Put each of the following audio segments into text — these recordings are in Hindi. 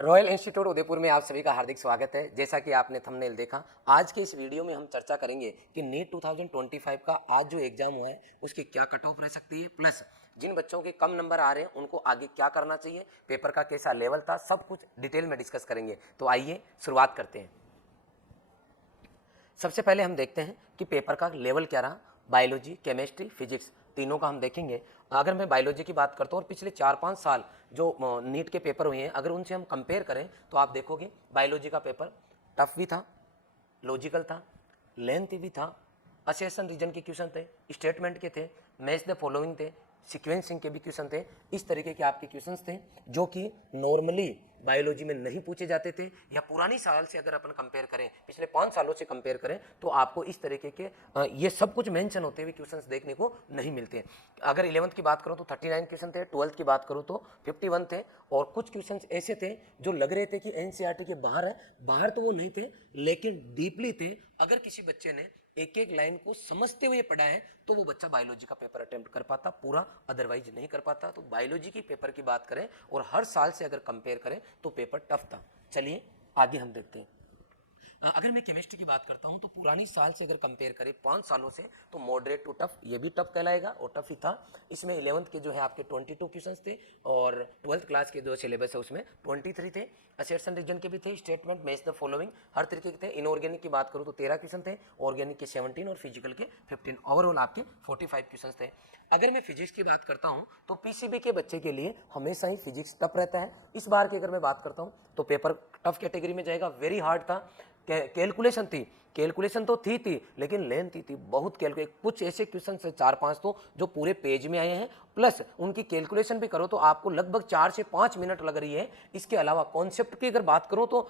रॉयल इंस्टीट्यूट उदयपुर में आप सभी का हार्दिक स्वागत है। जैसा कि आपने थंबनेल देखा, आज के इस वीडियो में हम चर्चा करेंगे कि नीट 2025 का आज जो एग्जाम हुआ है उसकी क्या कट ऑफ रह सकती है, प्लस जिन बच्चों के कम नंबर आ रहे हैं उनको आगे क्या करना चाहिए, पेपर का कैसा लेवल था, सब कुछ डिटेल में डिस्कस करेंगे। तो आइए शुरुआत करते हैं। सबसे पहले हम देखते हैं कि पेपर का लेवल क्या रहा। बायोलॉजी, केमिस्ट्री, फिजिक्स तीनों का हम देखेंगे। अगर मैं बायोलॉजी की बात करता हूँ और पिछले 4-5 साल जो नीट के पेपर हुए हैं, अगर उनसे हम कंपेयर करें तो आप देखोगे बायोलॉजी का पेपर टफ भी था, लॉजिकल था, लेंथ भी था, असेसन रीजन के क्वेश्चन थे, स्टेटमेंट के थे, मैच द फॉलोइंग थे, सीक्वेंसिंग के भी क्वेश्चन थे। इस तरीके के आपके क्वेश्चंस थे जो कि नॉर्मली बायोलॉजी में नहीं पूछे जाते थे, या पुरानी साल से अगर अपन कंपेयर करें, पिछले 5 सालों से कंपेयर करें, तो आपको इस तरीके के ये सब कुछ मेंशन होते हुए क्वेश्चंस देखने को नहीं मिलते। अगर 11th की बात करूं तो 39 क्वेश्चन थे, 12th की बात करूं तो 51 थे, और कुछ क्वेश्चंस ऐसे थे जो लग रहे थे कि एनसीईआरटी के बाहर है। बाहर तो वो नहीं थे, लेकिन डीपली थे। अगर किसी बच्चे ने एक एक लाइन को समझते हुए पढ़ा है तो वो बच्चा बायोलॉजी का पेपर अटेम्प्ट कर पाता, पूरा अदरवाइज नहीं कर पाता। तो बायोलॉजी की पेपर की बात करें और हर साल से अगर कंपेयर करें तो पेपर टफ था। चलिए आगे हम देखते हैं। अगर मैं केमिस्ट्री की बात करता हूं तो पुरानी साल से अगर कंपेयर करें 5 सालों से, तो मॉडरेट टू टफ, ये भी टफ कहलाएगा और टफ ही था। इसमें 11th के जो है आपके 22 क्वेश्चंस थे, और 12th क्लास के जो सिलेबस है उसमें 23 थे। असर्शन रीजन के भी थे, स्टेटमेंट, मैच द फॉलोइंग, हर तरीके के थे। इनऑर्गेनिक की बात करूं तो 13 क्वेश्चन थे, ऑर्गेनिक के 17 और फिजिकल के 15, ओवरऑल आपके 45 क्वेश्चन थे। अगर मैं फिजिक्स की बात करता हूं तो पीसीबी के बच्चे के लिए हमेशा ही फिजिक्स टफ रहता है। इस बार की अगर मैं बात करता हूं तो पेपर टफ कैटेगरी में जाएगा, वेरी हार्ड था। कैलकुलेशन थी, कैलकुलेशन तो थी, लेकिन लेंथ थी बहुत। कुछ ऐसे क्वेश्चन है 4-5 तो जो पूरे पेज में आए हैं, प्लस उनकी कैलकुलेशन भी करो तो आपको लगभग 4 से 5 मिनट लग रही है। इसके अलावा कॉन्सेप्ट की अगर बात करूं तो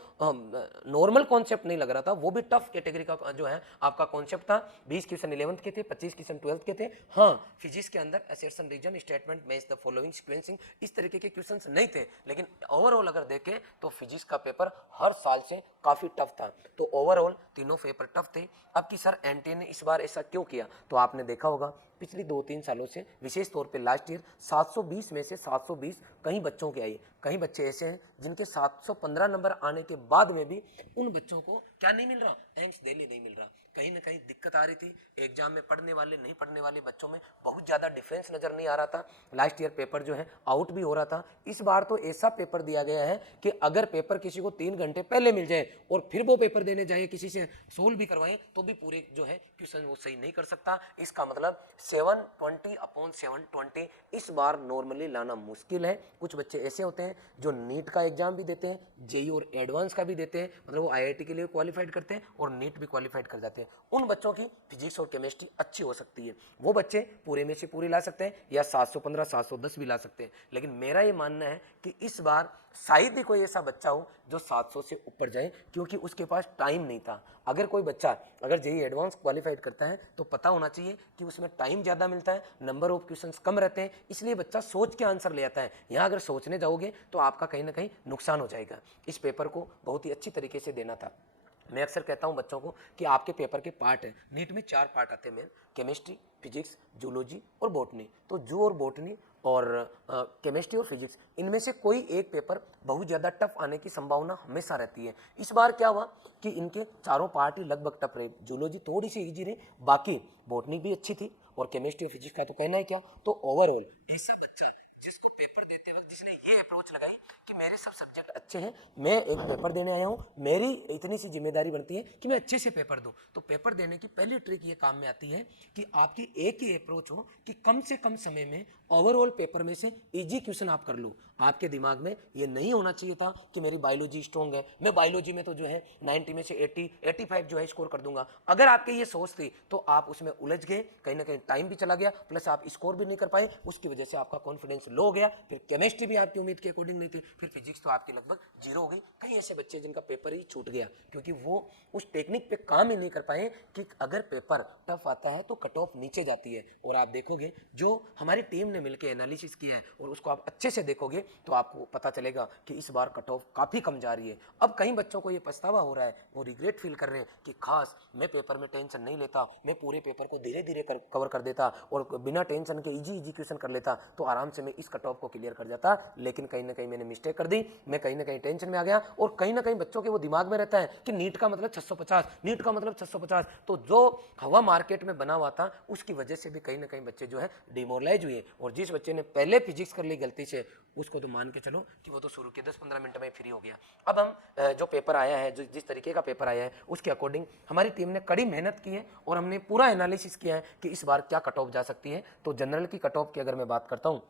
नॉर्मल कॉन्सेप्ट नहीं लग रहा था, वो भी टफ कैटेगरी का जो है आपका कॉन्सेप्ट था। 20 क्वेश्चन 11th के थे, 25 क्वेश्चन 12th के थे। हाँ, फिजिक्स के अंदर assertion reason, statement, match the following, sequencing, इस तरीके के क्वेश्चंस नहीं थे। लेकिन ओवरऑल अगर देखें तो फिजिक्स का पेपर हर साल से काफी टफ था। तो ओवरऑल तीनों पेपर टफ थे। अब कि सर एनटीए ने इस बार ऐसा क्यों किया, तो आपने देखा होगा पिछली 2-3 सालों से, विशेष तौर पे लास्ट ईयर 720 में से 720 कई बच्चों के आई। कई बच्चे ऐसे हैं जिनके 715 नंबर आने के बाद में भी उन बच्चों को क्या नहीं मिल रहा, थैंक्स देने नहीं मिल रहा। कहीं ना कहीं दिक्कत आ रही थी एग्जाम में। पढ़ने वाले, नहीं पढ़ने वाले बच्चों में बहुत ज्यादा डिफरेंस नजर नहीं आ रहा था। लास्ट ईयर पेपर जो है आउट भी हो रहा था। इस बार तो ऐसा पेपर दिया गया है कि अगर पेपर किसी को 3 घंटे पहले मिल जाए और फिर वो पेपर देने जाए, किसी से सोल्व भी करवाएं, तो भी पूरे जो है क्वेश्चन वो सही नहीं कर सकता। इसका मतलब 720/720 इस बार नॉर्मली लाना मुश्किल है। कुछ बच्चे ऐसे होते हैं जो नीट का एग्जाम भी देते हैं, जेई और एडवांस का भी देते हैं, मतलब वो आईआईटी के लिए क्वालिफाइड करते हैं और नीट भी क्वालिफाइड कर जाते हैं। उन बच्चों की फिजिक्स और केमिस्ट्री अच्छी हो सकती है, वो बच्चे पूरे में से पूरी ला सकते हैं, या 715 710 भी ला सकते हैं। लेकिन मेरा ये मानना है कि इस बार शायद ही कोई ऐसा बच्चा हो जो 700 से ऊपर जाए, क्योंकि उसके पास टाइम नहीं था। अगर कोई बच्चा अगर जेई एडवांस क्वालिफाइड करता है तो पता होना चाहिए कि उसमें टाइम ज़्यादा मिलता है, नंबर ऑफ क्वेश्चंस कम रहते हैं, इसलिए बच्चा सोच के आंसर ले आता है। यहाँ अगर सोचने जाओगे तो आपका कहीं ना कहीं नुकसान हो जाएगा। इस पेपर को बहुत ही अच्छी तरीके से देना था। मैं अक्सर कहता हूं बच्चों को कि आपके पेपर के पार्ट है, नीट में 4 पार्ट आते हैं मेन, केमिस्ट्री, फिजिक्स, जूलॉजी और बॉटनी। तो जू और बॉटनी और केमिस्ट्री और फिजिक्स, इनमें से कोई एक पेपर बहुत ज़्यादा टफ आने की संभावना हमेशा रहती है। इस बार क्या हुआ कि इनके चारों पार्ट ही लगभग टफ रहे। जूलॉजी थोड़ी सी ईजी रही, बाकी बॉटनी भी अच्छी थी, और केमिस्ट्री और फिजिक्स का तो कहना है क्या। तो ओवरऑल ऐसा बच्चा जिसको पेपर देते वक्त जिसने ये अप्रोच लगाई कि मेरे सब सब्जेक्ट अच्छे हैं, मैं एक पेपर देने आया हूँ, मेरी इतनी सी जिम्मेदारी बनती है कि मैं अच्छे से पेपर दूं, तो पेपर देने की पहली ट्रिक ये काम में आती है कि आपकी एक ही अप्रोच हो कि कम से कम समय में ओवरऑल पेपर में से इजी क्वेश्चन आप कर लो। आपके दिमाग में ये नहीं होना चाहिए था कि मेरी बायोलॉजी स्ट्रॉन्ग है, मैं बायोलॉजी में तो जो है 90 में से 80-85 जो है स्कोर कर दूंगा। अगर आपके ये सोच थी तो आप उसमें उलझ गए, कहीं ना कहीं टाइम भी चला गया, प्लस आप स्कोर भी नहीं कर पाए, उसकी वजह से आपका कॉन्फिडेंस लो हो गया। फिर केमिस्ट्री भी आपकी उम्मीद के अकॉर्डिंग नहीं थी, फिर फिजिक्स तो आपकी लगभग 0 हो गई। कई ऐसे बच्चे जिनका पेपर ही छूट गया क्योंकि वो उस टेक्निक पे काम ही नहीं कर पाए कि अगर पेपर टफ आता है तो कट ऑफ नीचे जाती है। और आप देखोगे जो हमारी टीम ने मिलकर एनालिसिस किया है और उसको आप अच्छे से देखोगे तो आपको पता चलेगा कि इस बार कट ऑफ काफी कम जा रही है। अब कई बच्चों को ये पछतावा हो रहा है, वो रिग्रेट फील कर रहे हैं कि खास मैं पेपर में टेंशन नहीं लेता, मैं पूरे पेपर को धीरे धीरे कवर कर देता और बिना टेंशन के इजी क्वेश्चन कर लेता, तो आराम से मैं इस कट ऑफ को क्लियर कर जाता। लेकिन कहीं ना कहीं मैंने मिस्टेक कर दी, मैं कहीं ना कहीं टेंशन में आ गया। और कहीं ना कहीं बच्चों के वो दिमाग में रहता है कि नीट का मतलब 650, नीट का मतलब 650, तो जो हवा मार्केट में बना हुआ था उसकी वजह से भी कहीं ना कहीं बच्चे जो है डिमोरलाइज हुए। और जिस बच्चे ने पहले फिजिक्स कर ली गलती से, उसको तो मान के चलो कि वो तो शुरू के 10-15 मिनट में फ्री हो गया। अब हम जो पेपर आया है, जो जिस तरीके का पेपर आया है, उसके अकॉर्डिंग हमारी टीम ने कड़ी मेहनत की है और हमने पूरा एनालिसिस किया है कि इस बार क्या कट ऑफ जा सकती है। तो जनरल की कट ऑफ की अगर मैं बात करता हूँ,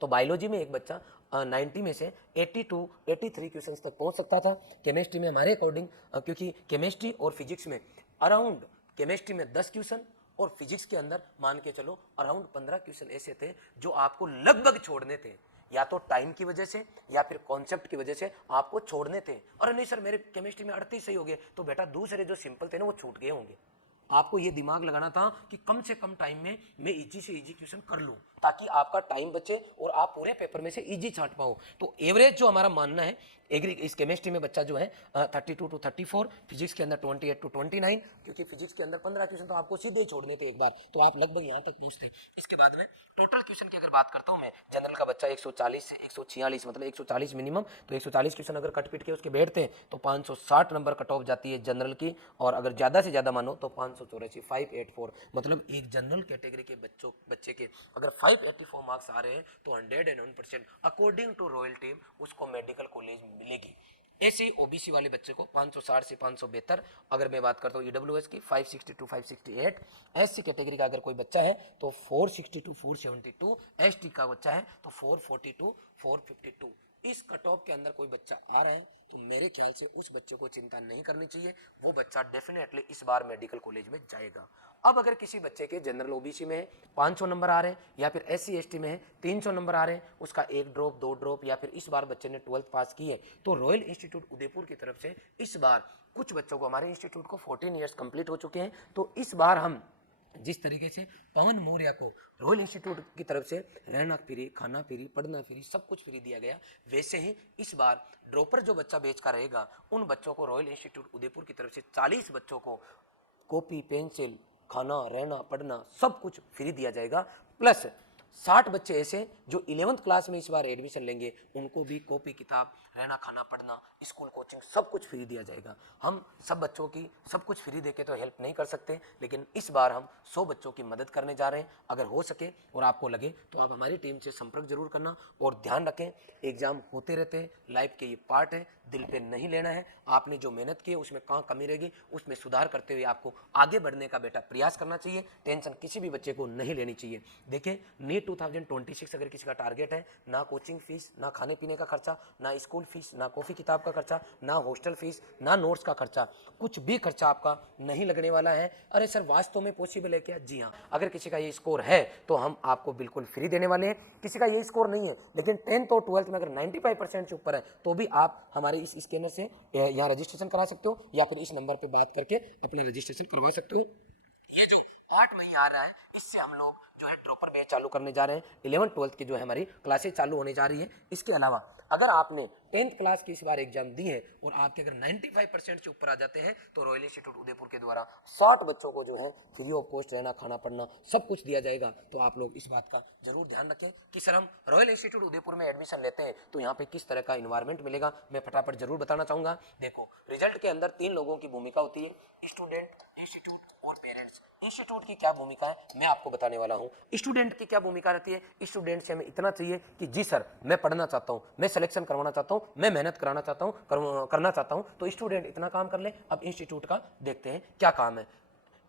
तो बायोलॉजी में एक बच्चा 90 में से 82 83 क्वेश्चंस तक पहुंच सकता था। केमिस्ट्री में हमारे अकॉर्डिंग, क्योंकि केमिस्ट्री और फिजिक्स में अराउंड, केमिस्ट्री में 10 क्वेश्चन और फिजिक्स के अंदर मान के चलो अराउंड 15 क्वेश्चन ऐसे थे जो आपको लगभग छोड़ने थे, या तो टाइम की वजह से या फिर कॉन्सेप्ट की वजह से आपको छोड़ने थे। अरे नहीं सर मेरे केमिस्ट्री में 38 सही हो गए, तो बेटा दूसरे जो सिंपल थे ना वो छूट गए होंगे। आपको ये दिमाग लगाना था कि कम से कम टाइम में मैं इजी से इजी क्वेश्चन कर लूं, ताकि आपका टाइम बचे और आप पूरे पेपर में से इजी छांट पाओ। तो एवरेज जो हमारा मानना है, एग्री इस केमिस्ट्री में बच्चा जो है 32 to 34, फिजिक्स के अंदर 28 to 29, क्योंकि फिजिक्स के अंदर 15 क्वेश्चन तो आपको सीधे ही छोड़ने थे एक बार, तो आप लगभग यहाँ तक पहुंचते। इसके बाद में टोटल क्वेश्चन की अगर बात करता हूँ मैं, जनरल का बच्चा 140 से 146, मतलब 140 मिनिमम, तो 140 क्वेश्चन अगर कट पीट के उसके बैठते हैं तो 560 नंबर कट ऑफ जाती है जनरल की। और अगर ज़्यादा से ज़्यादा मानो तो 584, 584, मतलब एक जनरल कैटेगरी के बच्चे के अगर 584 मार्क्स आ रहे हैं तो 101% अकॉर्डिंग टू रॉयल टीम उसको मेडिकल कॉलेज मिलेगी। ऐसे ओबीसी वाले बच्चे को 560 से 572, अगर मैं बात करता हूँ ईडब्ल्यूएस की 562 568, एससी कैटेगरी का अगर कोई बच्चा है तो 462 472, एसटी का बच्चा है तो 442 452। इस कट ऑफ के अंदर कोई बच्चा आ रहा है तो मेरे ख्याल से उस बच्चे को चिंता नहीं करनी चाहिए, वो बच्चा डेफिनेटली इस बार मेडिकल कॉलेज में जाएगा। अब अगर किसी बच्चे के जनरल ओबीसी में 500 नंबर आ रहे हैं या फिर एससी एसटी में है 300 नंबर आ रहे हैं, उसका 1 ड्रॉप 2 ड्रॉप, या फिर इस बार बच्चे ने 12th पास की है, तो रॉयल इंस्टीट्यूट उदयपुर की तरफ से इस बार कुछ बच्चों को, हमारे इंस्टीट्यूट को 14 ईयर्स कंप्लीट हो चुके हैं, तो इस बार हम जिस तरीके से पवन मौर्य को रॉयल इंस्टीट्यूट की तरफ से रहना फ्री, खाना फ्री, पढ़ना फ्री, सब कुछ फ्री दिया गया, वैसे ही इस बार ड्रॉपर जो बच्चा बेच का रहेगा उन बच्चों को रॉयल इंस्टीट्यूट उदयपुर की तरफ से 40 बच्चों को कॉपी पेंसिल, खाना रहना पढ़ना सब कुछ फ्री दिया जाएगा। प्लस 60 बच्चे ऐसे जो 11th क्लास में इस बार एडमिशन लेंगे, उनको भी कॉपी किताब, रहना खाना पढ़ना, स्कूल कोचिंग सब कुछ फ्री दिया जाएगा। हम सब बच्चों की सब कुछ फ्री देके तो हेल्प नहीं कर सकते, लेकिन इस बार हम 100 बच्चों की मदद करने जा रहे हैं। अगर हो सके और आपको लगे तो आप हमारी टीम से संपर्क जरूर करना। और ध्यान रखें, एग्जाम होते रहते हैं, लाइफ के ये पार्ट है, दिल पे नहीं लेना है। आपने जो मेहनत की है उसमें कहाँ कमी रहेगी उसमें सुधार करते हुए आपको आगे बढ़ने का बेटा प्रयास करना चाहिए। टेंशन किसी भी बच्चे को नहीं लेनी चाहिए। देखिए नीट 2026 अगर किसी का टारगेट है, ना कोचिंग फीस, ना खाने पीने का खर्चा, ना स्कूल फीस, ना कॉफ़ी किताब का खर्चा, ना हॉस्टल फीस, ना नोट्स का खर्चा, कुछ भी खर्चा आपका नहीं लगने वाला है। अरे सर वास्तव में पॉसिबल है क्या? जी हाँ, अगर किसी का ये स्कोर है तो हम आपको बिल्कुल फ्री देने वाले हैं। किसी का ये स्कोर नहीं है लेकिन 10th और 12th में अगर 95% से ऊपर है तो भी आप हमारे इस स्कैनर से यहाँ रजिस्ट्रेशन करा सकते हो, या फिर इस नंबर पर बात करके अपना रजिस्ट्रेशन करवा सकते हो। ये जो 8 मई आ रहा है, इससे हम लोग जो है ड्रॉपर बैच चालू करने जा रहे हैं। 11th 12th की जो है हमारी क्लासेस चालू होने जा रही है। इसके अलावा अगर आपने 10th क्लास की इस बार एग्जाम दी है और आपके अगर 95% से ऊपर आ जाते हैं तो रॉयल इंस्टीट्यूट उदयपुर के द्वारा 60 बच्चों को जो है फ्री ऑफ कॉस्ट रहना खाना पढ़ना सब कुछ दिया जाएगा। तो आप लोग इस बात का जरूर ध्यान रखें कि सर हम रॉयल इंस्टीट्यूट उदयपुर में एडमिशन लेते हैं तो यहाँ पे किस तरह का इन्वायरमेंट मिलेगा, मैं फटाफट जरूर बताना चाहूंगा। देखो, रिजल्ट के अंदर 3 लोगों की भूमिका होती है, स्टूडेंट, इंस्टीट्यूट और पेरेंट्स। इंस्टीट्यूट की क्या भूमिका है मैं आपको बताने वाला हूँ। स्टूडेंट की क्या भूमिका रहती है? स्टूडेंट से हमें इतना चाहिए कि जी सर मैं पढ़ना चाहता हूँ, मैं सिलेक्शन करवाना चाहता हूँ, मैं मेहनत कराना चाहता हूँ, करना चाहता हूँ, तो स्टूडेंट इतना काम कर ले। अब इंस्टीट्यूट का देखते हैं क्या काम है।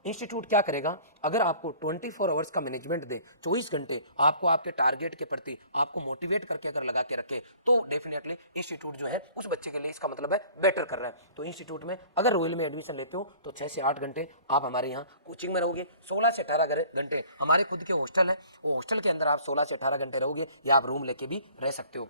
इंस्टीट्यूट क्या करेगा? अगर आपको 24 आवर्स का मैनेजमेंट दे, 24 घंटे आपको आपके टारगेट के प्रति आपको मोटिवेट करके अगर लगा के रखे, तो डेफिनेटली इंस्टीट्यूट जो है उस बच्चे के लिए इसका मतलब है बेटर कर रहा है। तो इंस्टीट्यूट में अगर रॉयल में एडमिशन लेते हो तो 6 से 8 घंटे आप हमारे यहाँ कोचिंग में रहोगे, 16 से 18 घंटे हमारे खुद के हॉस्टल है, वो हॉस्टल के अंदर आप 16 से 18 घंटे रहोगे, या आप रूम लेके भी रह सकते हो।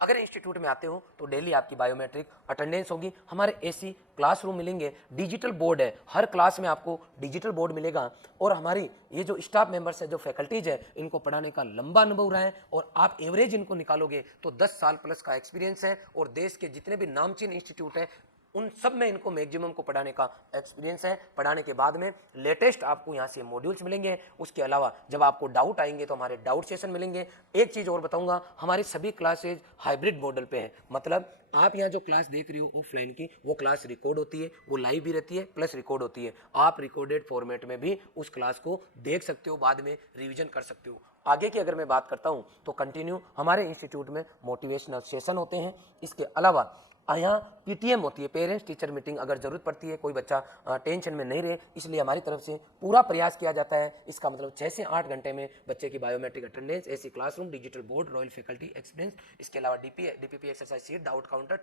अगर इंस्टीट्यूट में आते हो तो डेली आपकी बायोमेट्रिक अटेंडेंस होगी, हमारे एसी क्लासरूम मिलेंगे, डिजिटल बोर्ड है, हर क्लास में आपको डिजिटल बोर्ड मिलेगा। और हमारी ये जो स्टाफ मेंबर्स है, जो फैकल्टीज है, इनको पढ़ाने का लंबा अनुभव रहा है और आप एवरेज इनको निकालोगे तो 10 साल प्लस का एक्सपीरियंस है। और देश के जितने भी नामचीन इंस्टीट्यूट है उन सब में इनको मैक्सिमम को पढ़ाने का एक्सपीरियंस है। पढ़ाने के बाद में लेटेस्ट आपको यहाँ से मॉड्यूल्स मिलेंगे। उसके अलावा जब आपको डाउट आएंगे तो हमारे डाउट सेशन मिलेंगे। एक चीज़ और बताऊंगा, हमारी सभी क्लासेज हाइब्रिड मॉडल पे है, मतलब आप यहाँ जो क्लास देख रहे हो ऑफलाइन की, वो क्लास रिकॉर्ड होती है, वो लाइव भी रहती है प्लस रिकॉर्ड होती है। आप रिकॉर्डेड फॉर्मेट में भी उस क्लास को देख सकते हो, बाद में रिवीजन कर सकते हो। आगे की अगर मैं बात करता हूँ तो कंटिन्यू हमारे इंस्टीट्यूट में मोटिवेशनल सेशन होते हैं। इसके अलावा यहाँ पीटीएम होती है, पेरेंट्स टीचर मीटिंग, अगर जरूरत पड़ती है, कोई बच्चा टेंशन में नहीं रहे, इसलिए हमारी तरफ से पूरा प्रयास किया जाता है। इसका मतलब 6 से 8 घंटे में बच्चे की बायोमेट्रिक अटेंडेंस, ऐसी classroom, digital board, royal faculty experience, इसके अलावा DPP exercise sheet, doubt counter,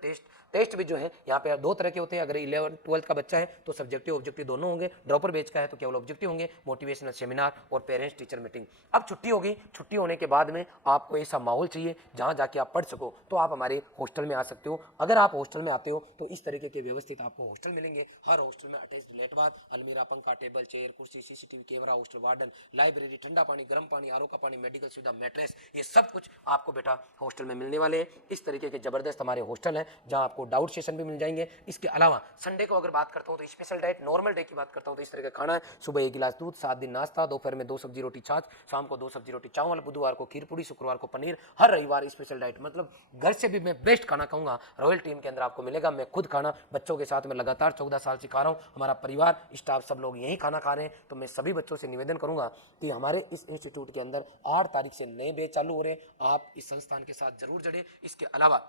test भी जो है यहाँ पे 2 तरह के होते हैं। अगर 11th-12th का बच्चा है तो सब्जेक्टिव ऑब्जेक्टिव दोनों होंगे, ड्रॉपर बैच का है तो केवल ऑब्जेक्टिव होंगे, मोटिवेशनल सेमिनार और पेरेंट्स टीचर मीटिंग। अब छुट्टी होगी, छुट्टी होने के बाद में आपको ऐसा माहौल चाहिए जहाँ जाके आप पढ़ सको, तो आप हमारे हॉस्टल में आ सकते हो। अगर आप हॉस्टल में आते हो तो इस तरीके के व्यवस्थित आपको हॉस्टल मिलेंगे। हर हॉस्टल में अटैच्ड लेट बाथ, अलमीरा, पंखा, टेबल, चेयर, कुर्सी, CCTV camera, hostel warden, library, ठंडा पानी, गर्म पानी, आरओ का पानी, मेडिकल सुविधा, मैट्रेस, ये सब कुछ आपको बेटा हॉस्टल में मिलने वाले हैं। इस तरीके के जबरदस्त हमारे हॉस्टल है जहां आपको डाउट सेशन भी मिल जाएंगे। इसके अलावा संडे को अगर बात करता हूं तो स्पेशल डाइट, नॉर्मल डे की बात करता हूं तो इस तरह का खाना है। सुबह 1 गिलास दूध, 7 दिन नाश्ता, दोपहर में 2 सब्जी रोटी छाछ, शाम को 2 सब्जी रोटी चावल, बुधवार को खीर पूरी, शुक्रवार को पनीर, हर रविवार स्पेशल डाइट। मतलब घर से भी मैं बेस्ट खाना खाऊंगा, रॉयल टीम के अंदर आपको मिलेगा। मैं खुद खाना बच्चों के साथ में लगातार 14 साल सिखा रहा हूँ, हमारा परिवार स्टाफ सब लोग यही खाना खा रहे हैं। तो मैं सभी बच्चों से निवेदन करूंगा कि हमारे इस इंस्टीट्यूट के अंदर 8 तारीख से नए बैच चालू हो रहे हैं, आप इस संस्थान के साथ जरूर जुड़े। इसके अलावा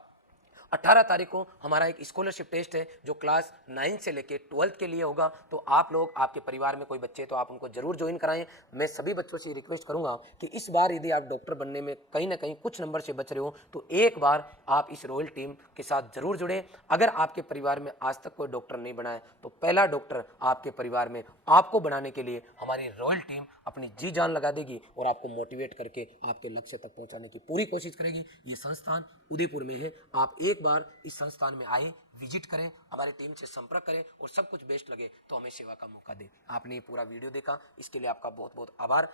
18 तारीख को हमारा एक स्कॉलरशिप टेस्ट है जो क्लास 9 से लेके 12th के लिए होगा। तो आप लोग, आपके परिवार में कोई बच्चे तो आप उनको जरूर ज्वाइन कराएं। मैं सभी बच्चों से रिक्वेस्ट करूंगा कि इस बार यदि आप डॉक्टर बनने में कहीं ना कहीं कुछ नंबर से बच रहे हो तो एक बार आप इस रॉयल टीम के साथ जरूर जुड़े। अगर आपके परिवार में आज तक कोई डॉक्टर नहीं बना है तो पहला डॉक्टर आपके परिवार में आपको बनाने के लिए हमारी रॉयल टीम अपनी जी जान लगा देगी और आपको मोटिवेट करके आपके लक्ष्य तक पहुंचाने की पूरी कोशिश करेगी। ये संस्थान उदयपुर में है, आप एक बार इस संस्थान में आए, विजिट करें, हमारी टीम से संपर्क करें और सब कुछ बेस्ट लगे तो हमें सेवा का मौका दें। आपने ये पूरा वीडियो देखा, इसके लिए आपका बहुत बहुत आभार।